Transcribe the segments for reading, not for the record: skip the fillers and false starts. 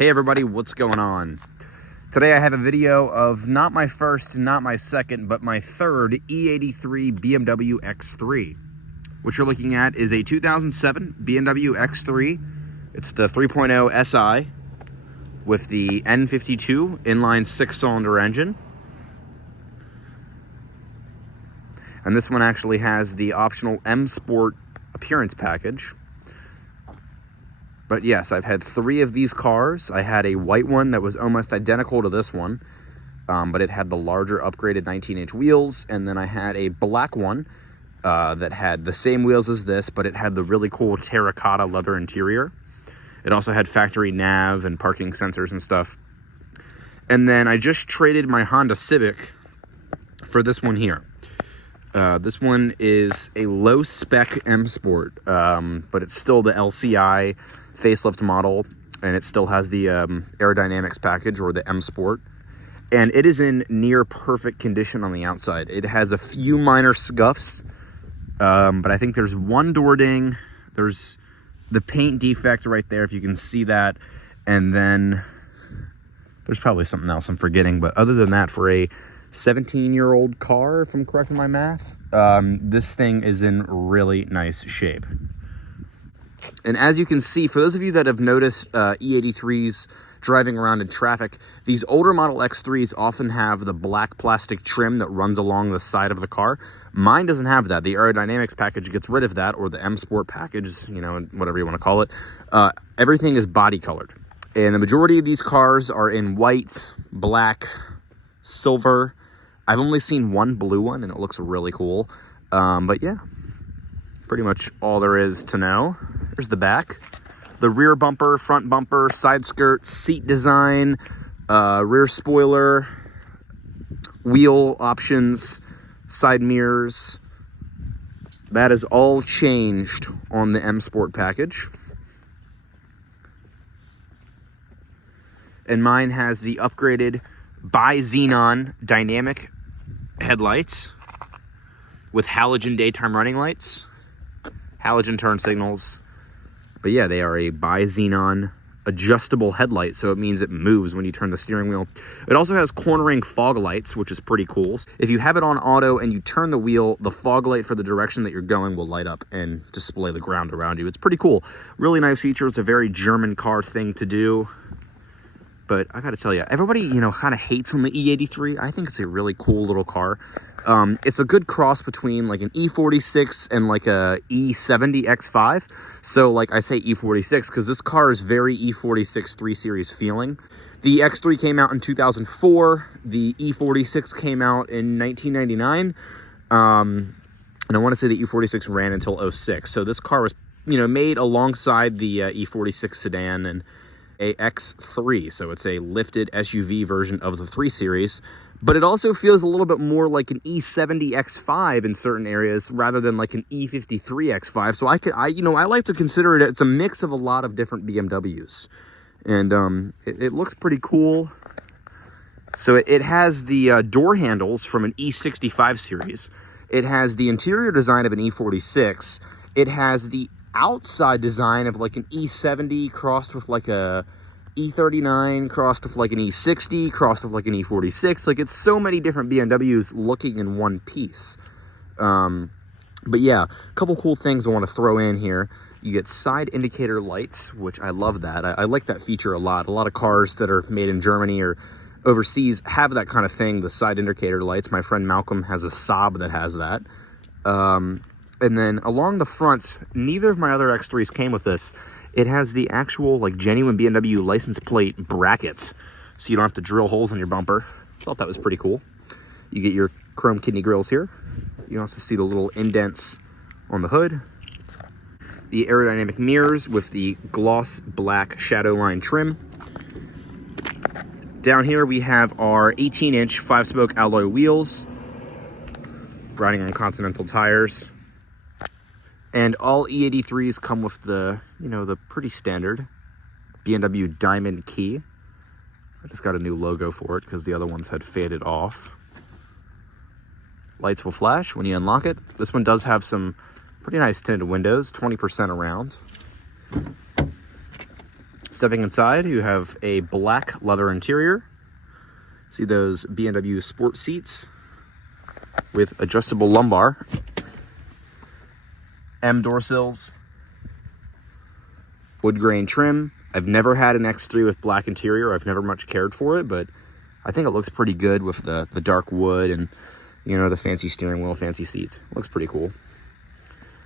Hey everybody, what's going on? Today I have a video of not my first, not my second, but my third E83 BMW X3. What you're looking at is a 2007 BMW X3. It's the 3.0 SI with the N52 inline 6-cylinder engine. And this one actually has the optional M Sport appearance package. But yes, I've had 3 of these cars. I had a white one that was almost identical to this one, but it had the larger upgraded 19-inch wheels. And then I had a black one that had the same wheels as this, but it had the really cool terracotta leather interior. It also had factory nav and parking sensors and stuff. And then I just traded my Honda Civic for this one here. This one is a low-spec M Sport, but it's still the LCI facelift model, and it still has the aerodynamics package, or the M Sport, and it is in near perfect condition on the outside. It has a few minor scuffs, but I think there's one door ding, there's the paint defect right there if you can see that, and then there's probably something else I'm forgetting, but other than that, for a 17-year-old car, if I'm correct in my math, this thing is in really nice shape. And as you can see, for those of you that have noticed E83s driving around in traffic, these older model X3s often have the black plastic trim that runs along the side of the car. Mine doesn't have that. The aerodynamics package gets rid of that, or the M Sport package, you know, whatever you want to call it. Everything is body colored. And the majority of these cars are in white, black, silver. I've only seen one blue one, and it looks really cool. But yeah, pretty much all there is to know. There's the back, the rear bumper, front bumper, side skirt, seat design, rear spoiler, wheel options, side mirrors. That is all changed on the M Sport package. And mine has the upgraded bi-xenon dynamic headlights with halogen daytime running lights, halogen turn signals. But yeah, they are a bi-xenon adjustable headlight, so it means it moves when you turn the steering wheel. It also has cornering fog lights, which is pretty cool. If you have it on auto and you turn the wheel, the fog light for the direction that you're going will light up and display the ground around you. It's pretty cool. Really nice feature. It's a very German car thing to do. But I gotta tell you, everybody, you know, kind of hates on the E83. I think it's a really cool little car. It's a good cross between like an E46 and like a E70 X5. So like I say E46 because this car is very E46 3 Series feeling. The X3 came out in 2004. The E46 came out in 1999. And I want to say the E46 ran until 06. So this car was, you know, made alongside the E46 sedan and a X3, so it's a lifted SUV version of the 3 Series, but it also feels a little bit more like an E70 X5 in certain areas rather than like an E53 X5. So I like to consider it, it's a mix of a lot of different BMWs, and it looks pretty cool. So it has the door handles from an E65 series. It has the interior design of an E46. It has the outside design of like an E70 crossed with like a E39 crossed with like an E60 crossed with like an E46. Like, it's so many different BMWs looking in one piece. But yeah, a couple cool things I want to throw in here. You get side indicator lights, which I love that. I like that feature a lot. A lot of cars that are made in Germany or overseas have that kind of thing, the side indicator lights. My friend Malcolm has a Saab that has that. And then along the front, neither of my other X3s came with this. It has the actual, like, genuine BMW license plate bracket, so you don't have to drill holes in your bumper. Thought that was pretty cool. You get your chrome kidney grills here. You also see the little indents on the hood. The aerodynamic mirrors with the gloss black shadow line trim. Down here we have our 18-inch 5-spoke alloy wheels, riding on Continental tires. And all E83s come with the, you know, the pretty standard BMW Diamond key. I just got a new logo for it because the other ones had faded off. Lights will flash when you unlock it. This one does have some pretty nice tinted windows, 20% around. Stepping inside, you have a black leather interior. See those BMW sport seats with adjustable lumbar. M door sills. Wood grain trim. I've never had an X3 with black interior. I've never much cared for it, but I think it looks pretty good with the dark wood and, you know, the fancy steering wheel, fancy seats. It looks pretty cool.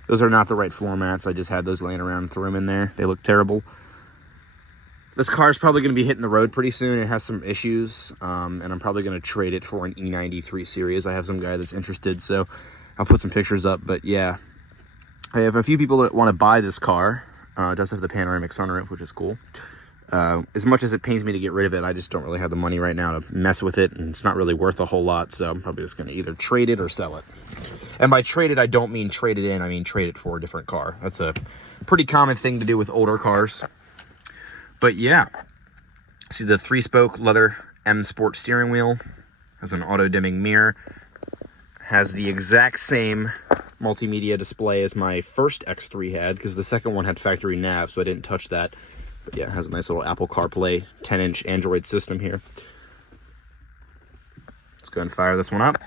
Those are not the right floor mats. I just had those laying around and threw them in there. They look terrible. This car is probably going to be hitting the road pretty soon. It has some issues, and I'm probably going to trade it for an E93 Series. I have some guy that's interested, so I'll put some pictures up. But yeah, I have a few people that want to buy this car. It does have the panoramic sunroof, which is cool. As much as it pains me to get rid of it, I just don't really have the money right now to mess with it, and it's not really worth a whole lot, so I'm probably just going to either trade it or sell it. And by trade it, I don't mean trade it in, I mean trade it for a different car. That's a pretty common thing to do with older cars. But yeah, see the 3-spoke leather M Sport steering wheel, has an auto-dimming mirror, has the exact same multimedia display as my first X3 had, because the second one had factory nav, so I didn't touch that. But yeah, it has a nice little Apple CarPlay 10-inch Android system here. Let's go and fire this one up.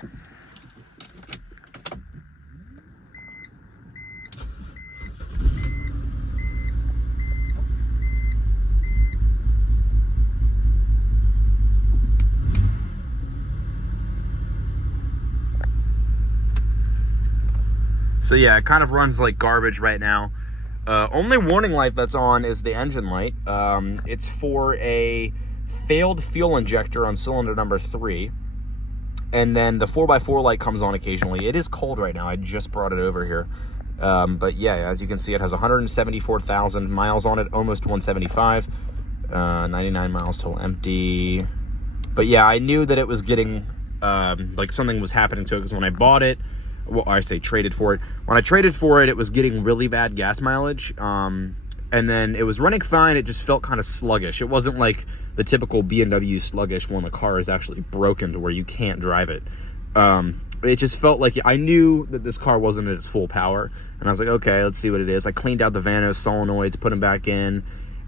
So yeah, it kind of runs like garbage right now. Only warning light that's on is the engine light. It's for a failed fuel injector on cylinder number 3. And then the 4x4 light comes on occasionally. It is cold right now. I just brought it over here. But yeah, as you can see, it has 174,000 miles on it, almost 175. 99 miles till empty. But yeah, I knew that it was getting, like something was happening to it, because when I bought it, well, I say traded for it. When I traded for it, it was getting really bad gas mileage. And then it was running fine. It just felt kind of sluggish. It wasn't like the typical BMW sluggish when the car is actually broken to where you can't drive it. It just felt like I knew that this car wasn't at its full power. And I was like, okay, let's see what it is. I cleaned out the Vanos solenoids, put them back in.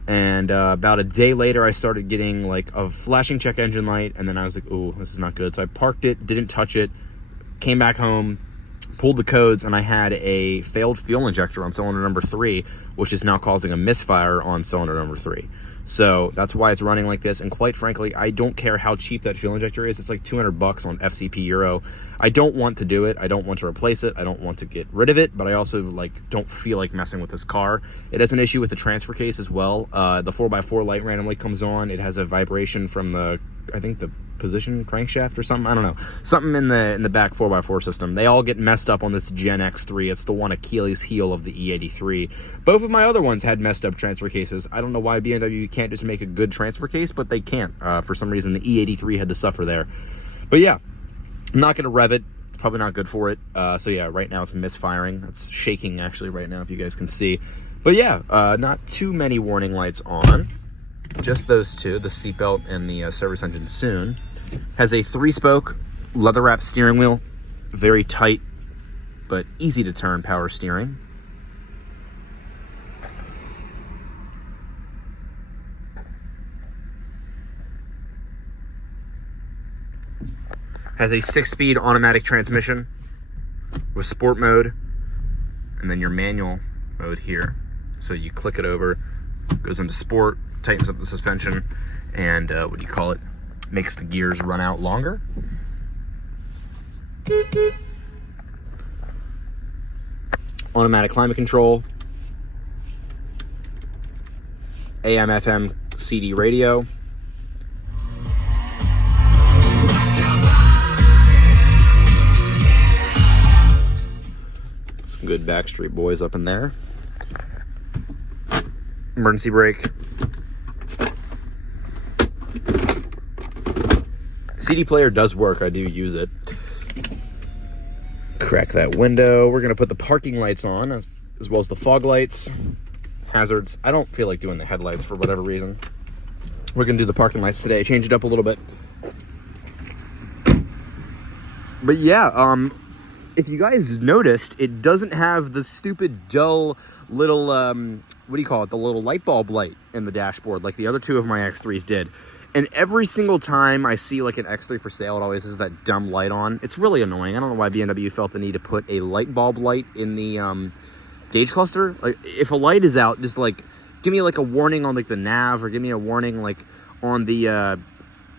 And about a day later, I started getting like a flashing check engine light. And then I was like, ooh, this is not good. So I parked it, didn't touch it, came back home, pulled the codes, and I had a failed fuel injector on cylinder number 3, which is now causing a misfire on cylinder number 3. So that's why it's running like this. And quite frankly, I don't care how cheap that fuel injector is. It's like 200 bucks on FCP Euro. I don't want to do it. I don't want to replace it. I don't want to get rid of it, but I also don't feel like messing with this car. It has an issue with the transfer case as well. The 4x4 light randomly comes on. It has a vibration from the, I think the position crankshaft or something. I don't know. Something in the back 4x4 system. They all get messed up on this Gen X3. It's the one Achilles heel of the E83. Both of my other ones had messed up transfer cases. I don't know why BMW can't just make a good transfer case, but they can't. For some reason, the E83 had to suffer there. But yeah, I'm not going to rev it. It's probably not good for it. So yeah, right now it's misfiring. It's shaking actually right now, if you guys can see. But yeah, not too many warning lights on. Just those two, the seatbelt and the service engine soon. Has a 3-spoke leather wrapped steering wheel. Very tight, but easy to turn power steering. Has a 6-speed automatic transmission with sport mode, and then your manual mode here. So you click it over, goes into sport, tightens up the suspension, and what do you call it? Makes the gears run out longer. Automatic climate control. AM, FM, CD radio. Some good Backstreet Boys up in there. Emergency brake. CD player does work. I do use it. Crack that window. We're going to put the parking lights on, as well as the fog lights. Hazards. I don't feel like doing the headlights for whatever reason. We're going to do the parking lights today. Change it up a little bit. But yeah, if you guys noticed, it doesn't have the stupid, dull little what do you call it, the little light bulb light in the dashboard like the other two of my X3s did. And every single time I see like an X3 for sale, it always has that dumb light on. It's really annoying. I don't know why BMW felt the need to put a light bulb light in the gauge cluster. Like, if a light is out, just like give me like a warning on like the nav, or give me a warning like on the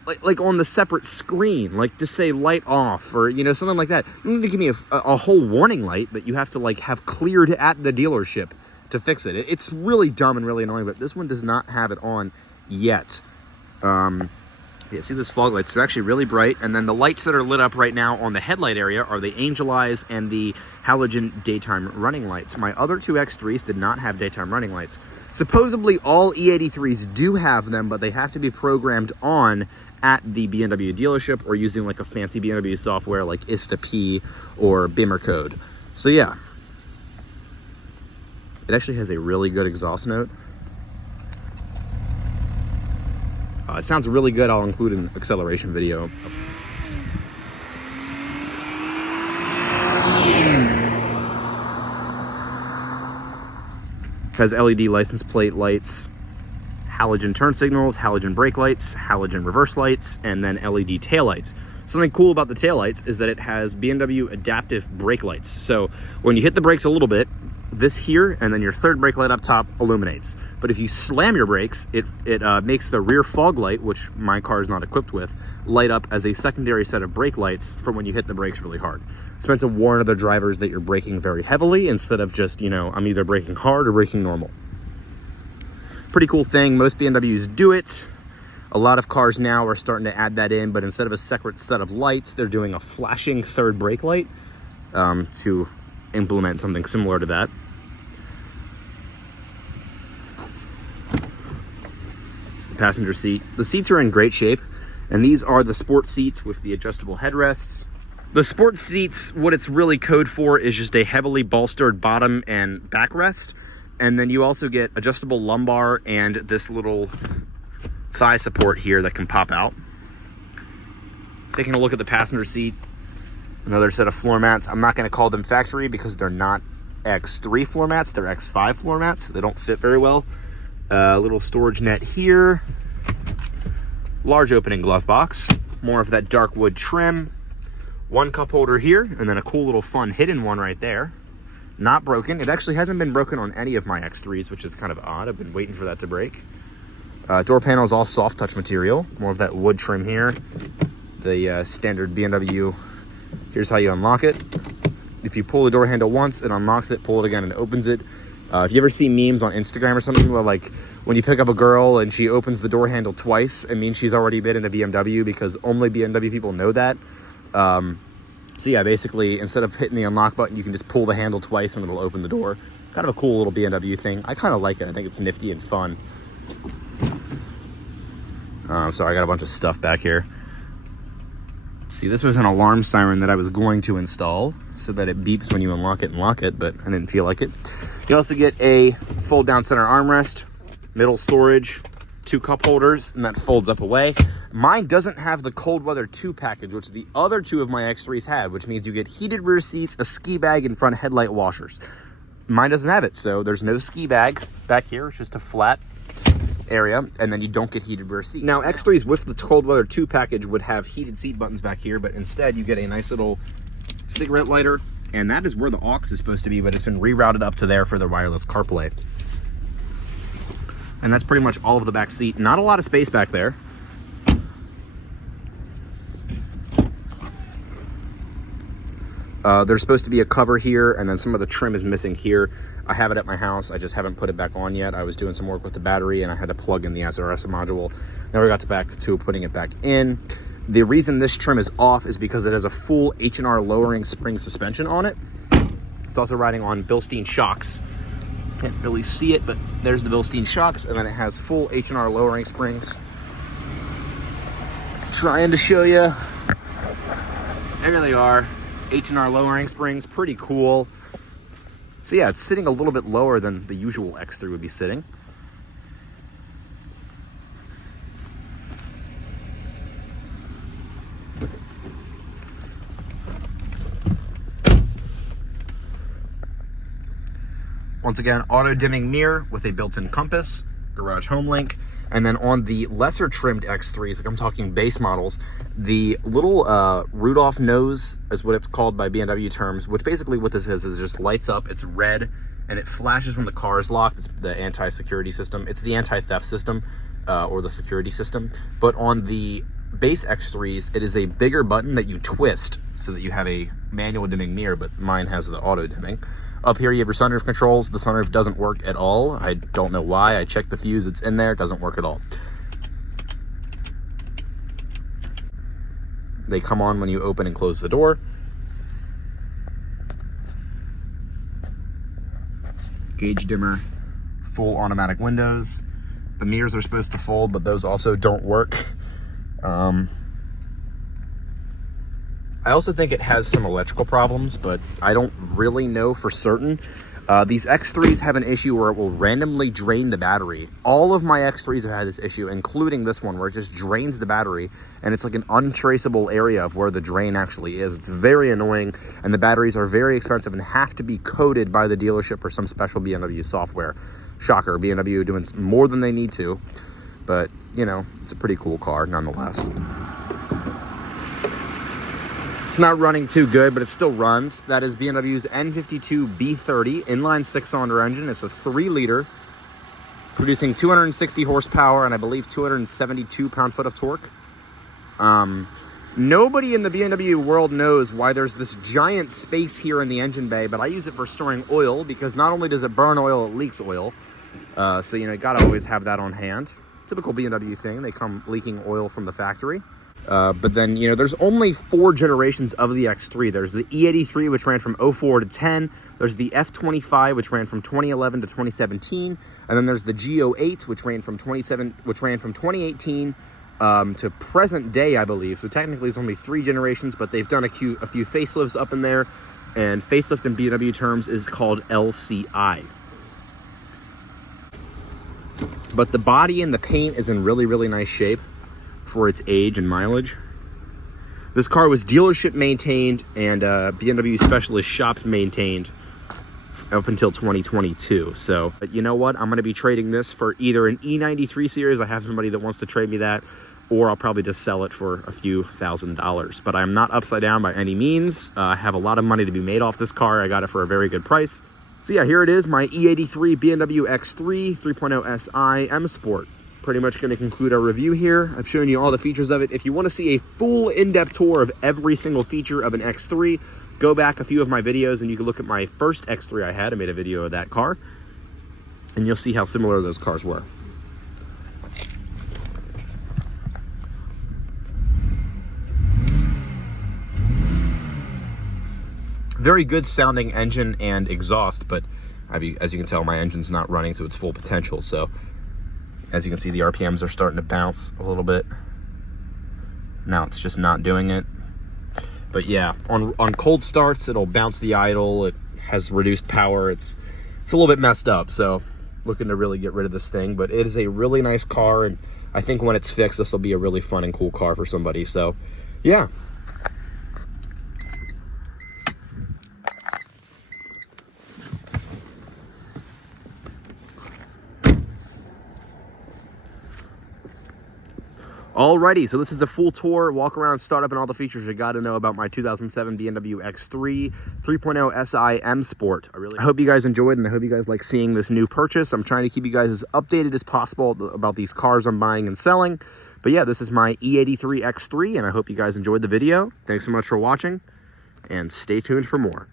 like on the separate screen, like just say light off, or you know, something like that. You need to give me a whole warning light that you have to like have cleared at the dealership to fix it. It's really dumb and really annoying, but this one does not have it on yet. Yeah, see those fog lights? They're actually really bright. And then the lights that are lit up right now on the headlight area are the angel eyes and the halogen daytime running lights. My other two X3s did not have daytime running lights. Supposedly all E83s do have them, but they have to be programmed on at the BMW dealership or using like a fancy BMW software like ISTA-P or Bimmer code. So yeah, it actually has a really good exhaust note. It sounds really good. I'll include an acceleration video. Has LED license plate lights, halogen turn signals, halogen brake lights, halogen reverse lights, and then LED tail lights. Something cool about the tail lights is that it has BMW adaptive brake lights. So when you hit the brakes a little bit, this here and then your third brake light up top illuminates. But if you slam your brakes, it makes the rear fog light, which my car is not equipped with, light up as a secondary set of brake lights for when you hit the brakes really hard. It's meant to warn other drivers that you're braking very heavily instead of just, you know, I'm either braking hard or braking normal. Pretty cool thing. Most BMWs do it. A lot of cars now are starting to add that in, but instead of a separate set of lights, they're doing a flashing third brake light to implement something similar to that. It's the passenger seat. The seats are in great shape, and these are the sport seats with the adjustable headrests. The sport seats, what it's really code for is just a heavily bolstered bottom and backrest, and then you also get adjustable lumbar and this little thigh support here that can pop out. Taking a look at the passenger seat, another set of floor mats. I'm not going to call them factory because they're not X3 floor mats, they're X5 floor mats. They don't fit very well. Little storage net here, large opening glove box, more of that dark wood trim, one cup holder here, and then a cool little fun hidden one right there. Not broken. It actually hasn't been broken on any of my X3s, which is kind of odd. I've been waiting for that to break. Door panel is all soft touch material, more of that wood trim here. The standard BMW, here's how you unlock it. If you pull the door handle once, it unlocks it, pull it again, and it opens it. If you ever see memes on Instagram or something where like when you pick up a girl and she opens the door handle twice, it means she's already been in a BMW because only BMW people know that. So yeah, basically instead of hitting the unlock button, you can just pull the handle twice and it'll open the door. Kind of a cool little BMW thing. I kind of like it. I think it's nifty and fun. So I got a bunch of stuff back here. See, this was an alarm siren that I was going to install so that it beeps when you unlock it and lock it, but I didn't feel like it. You also get a fold down center armrest, middle storage, 2 cup holders, and that folds up away. Mine doesn't have the cold weather 2 package, which the other 2 of my X3s have, which means you get heated rear seats, a ski bag, and front headlight washers. Mine doesn't have it, so there's no ski bag back here. It's just a flat area, and then you don't get heated rear seats. Now, X3s with the cold weather 2 package would have heated seat buttons back here, but instead you get a nice little cigarette lighter, and that is where the aux is supposed to be, but it's been rerouted up to there for the wireless CarPlay. And that's pretty much all of the back seat. Not a lot of space back there. There's supposed to be a cover here, and then some of the trim is missing here. I have it at my house. I just haven't put it back on yet. I was doing some work with the battery, and I had to plug in the SRS module. Never got back to putting it back in. The reason this trim is off is because it has a full H&R lowering spring suspension on it. It's also riding on Bilstein shocks. Can't really see it, but there's the Bilstein shocks, and then it has full H&R lowering springs. Trying to show you. There they are. H&R lowering springs, pretty cool. So yeah, it's sitting a little bit lower than the usual X3 would be sitting. Once again, auto dimming mirror with a built-in compass, garage home link. And then on the lesser trimmed X3s, like I'm talking base models, the little Rudolph nose is what it's called by BMW terms, which basically what this is just lights up, it's red, and it flashes when the car is locked. It's the anti-security system. It's the anti-theft system, or the security system. But on the base X3s, it is a bigger button that you twist so that you have a manual dimming mirror, but mine has the auto dimming. Up here, you have your sunroof controls. The sunroof doesn't work at all. I don't know why. I checked the fuse. It's in there. It doesn't work at all. They come on when you open and close the door. Gauge dimmer, full automatic windows. The mirrors are supposed to fold, but those also don't work. I also think it has some electrical problems, but I don't really know for certain. These X3s have an issue where it will randomly drain the battery. All of my X3s have had this issue, including this one, where it just drains the battery, and it's like an untraceable area of where the drain actually is. It's very annoying, and the batteries are very expensive and have to be coded by the dealership for some special BMW software. Shocker, BMW doing more than they need to, but, you know, it's a pretty cool car nonetheless. It's not running too good, but it still runs. That is BMW's N52 B30 inline 6-cylinder engine. It's a 3-liter, producing 260 horsepower and I believe 272 pound-foot of torque. Nobody in the BMW world knows why there's this giant space here in the engine bay, but I use it for storing oil because not only does it burn oil, it leaks oil. So, you know, you gotta always have that on hand. Typical BMW thing. They come leaking oil from the factory. But then, you know, there's only 4 generations of the X3. There's the E83, which ran from 04 to 10. There's the F25, which ran from 2011 to 2017. And then there's the G08, which ran from 2018 to present day, I believe. So technically it's only 3 generations, but they've done a few facelifts up in there. And facelift in BMW terms is called LCI. But the body and the paint is in really, really nice shape for its age and mileage. This car was dealership maintained and BMW specialist shop maintained up until 2022. So, but you know what? I'm going to be trading this for either an E93 series. I have somebody that wants to trade me that, or I'll probably just sell it for a few $1,000s. But I'm not upside down by any means. I have a lot of money to be made off this car. I got it for a very good price. So yeah, here it is, my E83 BMW X3 3.0 SI M Sport. Pretty much going to conclude our review here. I've shown you all the features of it. If you want to see a full in-depth tour of every single feature of an X3, go back a few of my videos and you can look at my first X3 I had. I made a video of that car, and you'll see how similar those cars were. Very good sounding engine and exhaust, but as you can tell, my engine's not running to its full potential. So as you can see, the RPMs are starting to bounce a little bit. Now it's just not doing it. But yeah, on cold starts, it'll bounce the idle. It has reduced power. It's a little bit messed up. So looking to really get rid of this thing. But it is a really nice car, and I think when it's fixed, this will be a really fun and cool car for somebody. So yeah. Alrighty, so this is a full tour, walk around, startup, and all the features you got to know about my 2007 BMW X3 3.0 SI M Sport. I hope you guys enjoyed, and I hope you guys like seeing this new purchase. I'm trying to keep you guys as updated as possible about these cars I'm buying and selling. But yeah, this is my E83 X3, and I hope you guys enjoyed the video. Thanks so much for watching, and stay tuned for more.